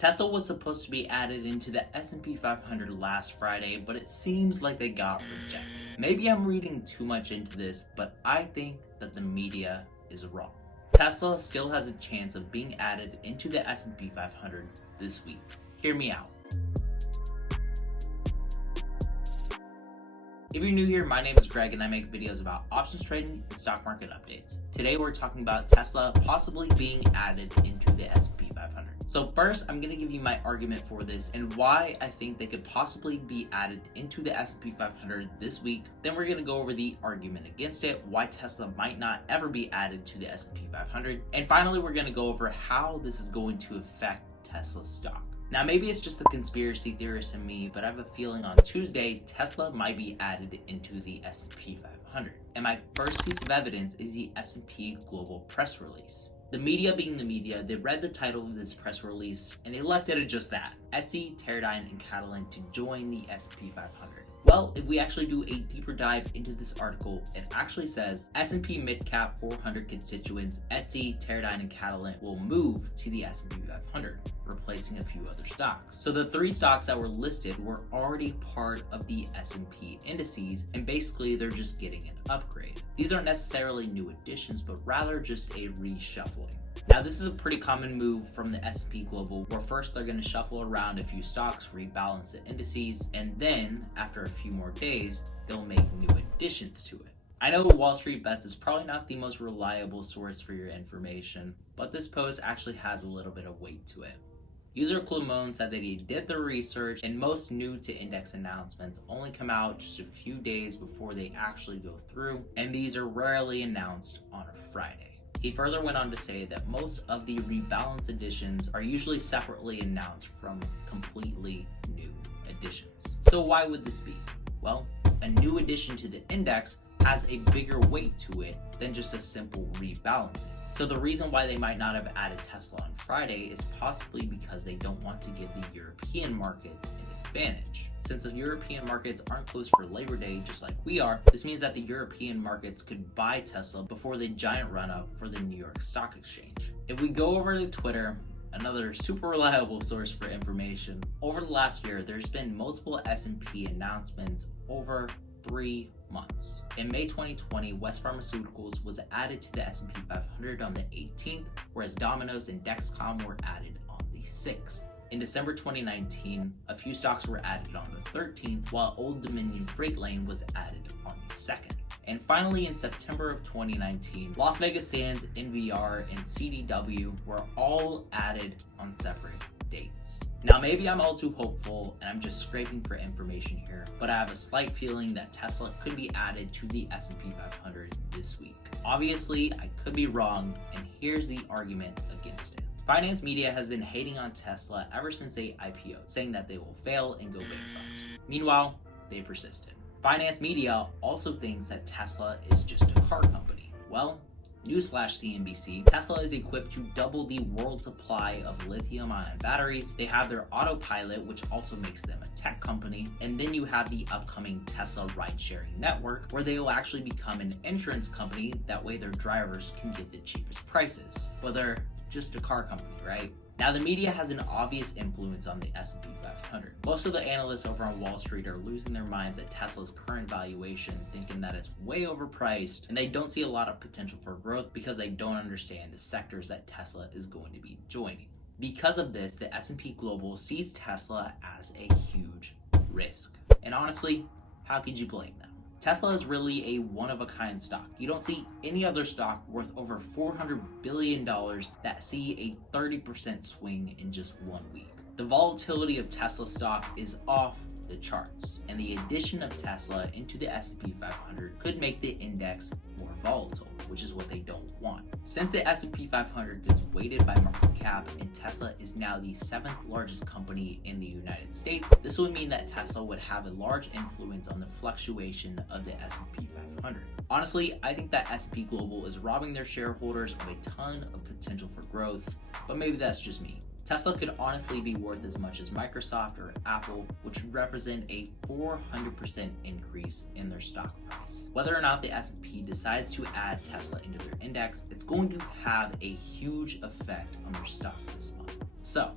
Tesla was supposed to be added into the S&P 500 last Friday, but it seems like they got rejected. Maybe I'm reading too much into this, but I think that the media is wrong. Tesla still has a chance of being added into the S&P 500 this week. Hear me out. If you're new here, my name is Greg and I make videos about options trading and stock market updates. Today we're talking about Tesla possibly being added into the S&P 500. So first, I'm going to give you my argument for this and why I think they could possibly be added into the S&P 500 this week. Then we're going to go over the argument against it, why Tesla might not ever be added to the S&P 500. And finally, we're going to go over how this is going to affect Tesla's stock. Now, maybe it's just the conspiracy theorist in me, but I have a feeling on Tuesday, Tesla might be added into the S&P 500. And my first piece of evidence is the S&P Global press release. The media being the media, they read the title of this press release and they left it at just that: Etsy, Teradyne, and Catalynt to join the S&P 500. Well, if we actually do a deeper dive into this article, it actually says S&P Midcap 400 constituents, Etsy, Teradyne, and Catalynt will move to the S&P 500, replacing a few other stocks. So the three stocks that were listed were already part of the S&P indices, and basically they're just getting an upgrade. These aren't necessarily new additions, but rather just a reshuffling. Now, this is a pretty common move from the S&P Global, where first they're going to shuffle around a few stocks, rebalance the indices, and then after a few more days, they'll make new additions to it. I know Wall Street Bets is probably not the most reliable source for your information, but this post actually has a little bit of weight to it. User Clemone said that he did the research, and most new to index announcements only come out just a few days before they actually go through, and these are rarely announced on a Friday. He further went on to say that most of the rebalance additions are usually separately announced from completely new additions. So why would this be? Well, a new addition to the index has a bigger weight to it than just a simple rebalancing. So the reason why they might not have added Tesla on Friday is possibly because they don't want to give the European markets an advantage. Since the European markets aren't closed for Labor Day just like we are, this means that the European markets could buy Tesla before the giant run-up for the New York Stock Exchange. If we go over to Twitter, another super reliable source for information, over the last year, there's been multiple S&P announcements over 3 months. In May 2020, West Pharmaceuticals was added to the S&P 500 on the 18th, whereas Domino's and Dexcom were added on the 6th. In December 2019, a few stocks were added on the 13th, while Old Dominion Freight Lane was added on the 2nd. And finally, in September of 2019, Las Vegas Sands, NVR, and CDW were all added on separate dates. Now, maybe I'm all too hopeful and I'm just scraping for information here, but I have a slight feeling that Tesla could be added to the S&P 500 this week. Obviously, I could be wrong, and here's the argument against it. Finance media has been hating on Tesla ever since they IPO'd, saying that they will fail and go bankrupt. Meanwhile, they persisted. Finance media also thinks that Tesla is just a car company. Well, newsflash CNBC, Tesla is equipped to double the world supply of lithium-ion batteries. They have their autopilot, which also makes them a tech company. And then you have the upcoming Tesla ride-sharing network, where they will actually become an insurance company. That way their drivers can get the cheapest prices. But they're just a car company, right? Now, the media has an obvious influence on the S&P 500. Most of the analysts over on Wall Street are losing their minds at Tesla's current valuation, thinking that it's way overpriced, and they don't see a lot of potential for growth because they don't understand the sectors that Tesla is going to be joining. Because of this, the S&P Global sees Tesla as a huge risk. And honestly, how could you blame them? Tesla is really a one-of-a-kind stock. You don't see any other stock worth over $400 billion that see a 30% swing in just 1 week. The volatility of Tesla stock is off the charts, and the addition of Tesla into the S&P 500 could make the index more volatile, which is what they don't want. Since the S&P 500 is weighted by market cap and Tesla is now the 7th largest company in the United States, this would mean that Tesla would have a large influence on the fluctuation of the S&P 500. Honestly, I think that S&P Global is robbing their shareholders of a ton of potential for growth, but maybe that's just me. Tesla could honestly be worth as much as Microsoft or Apple, which would represent a 400% increase in their stock price. Whether or not the S&P decides to add Tesla into their index, it's going to have a huge effect on their stock this month. So,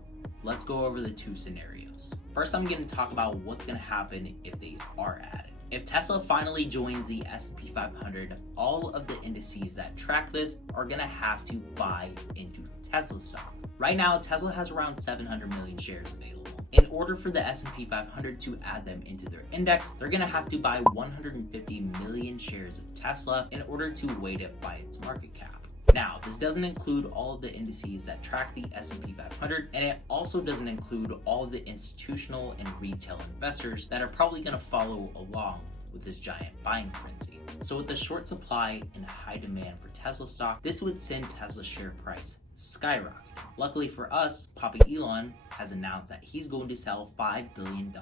let's go over the two scenarios. First, I'm going to talk about what's going to happen if they are added. If Tesla finally joins the S&P 500, all of the indices that track this are going to have to buy into Tesla stock. Right now, Tesla has around 700 million shares available. In order for the S&P 500 to add them into their index, they're going to have to buy 150 million shares of Tesla in order to weight it by its market cap. Now, this doesn't include all of the indices that track the S&P 500, and it also doesn't include all of the institutional and retail investors that are probably going to follow along with this giant buying frenzy. So with the short supply and high demand for Tesla stock, this would send Tesla's share price skyrocketing. Luckily for us, Papi Elon has announced that he's going to sell $5 billion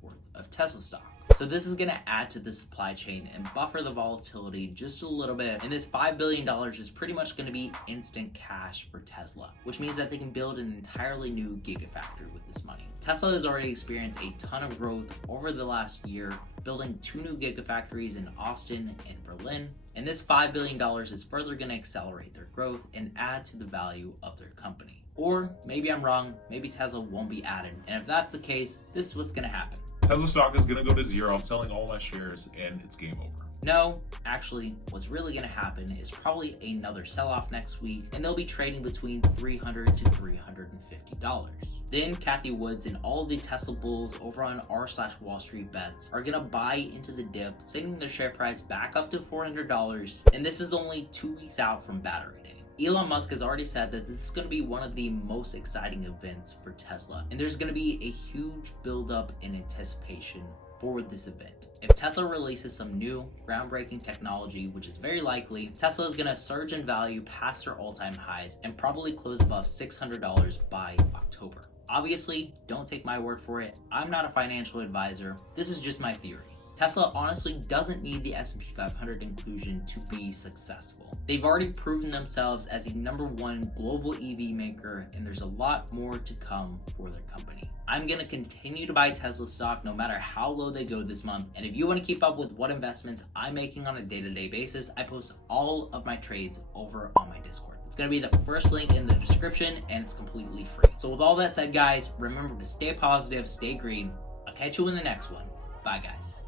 worth of Tesla stock. So this is going to add to the supply chain and buffer the volatility just a little bit. And this $5 billion is pretty much going to be instant cash for Tesla, which means that they can build an entirely new gigafactory with this money. Tesla has already experienced a ton of growth over the last year, building 2 new gigafactories in Austin and Berlin. And this $5 billion is further going to accelerate their growth and add to the value of their company. Or maybe I'm wrong, maybe Tesla won't be added. And if that's the case, this is what's going to happen. Tesla stock is going to go to zero. I'm selling all my shares and it's game over. No, actually, what's really going to happen is probably another sell-off next week, and they'll be trading between $300 to $350. Then Cathie Woods and all of the Tesla bulls over on r/Wall Street Bets are going to buy into the dip, sending their share price back up to $400, and this is only 2 weeks out from Battery Day. Elon Musk has already said that this is going to be one of the most exciting events for Tesla, and there's going to be a huge buildup in anticipation for this event. If Tesla releases some new groundbreaking technology, which is very likely, Tesla is going to surge in value past their all-time highs and probably close above $600 by October. Obviously, don't take my word for it. I'm not a financial advisor. This is just my theory. Tesla honestly doesn't need the S&P 500 inclusion to be successful. They've already proven themselves as the #1 global EV maker, and there's a lot more to come for their company. I'm going to continue to buy Tesla stock no matter how low they go this month. And if you want to keep up with what investments I'm making on a day-to-day basis, I post all of my trades over on my Discord. It's going to be the first link in the description, and it's completely free. So with all that said, guys, remember to stay positive, stay green. I'll catch you in the next one. Bye, guys.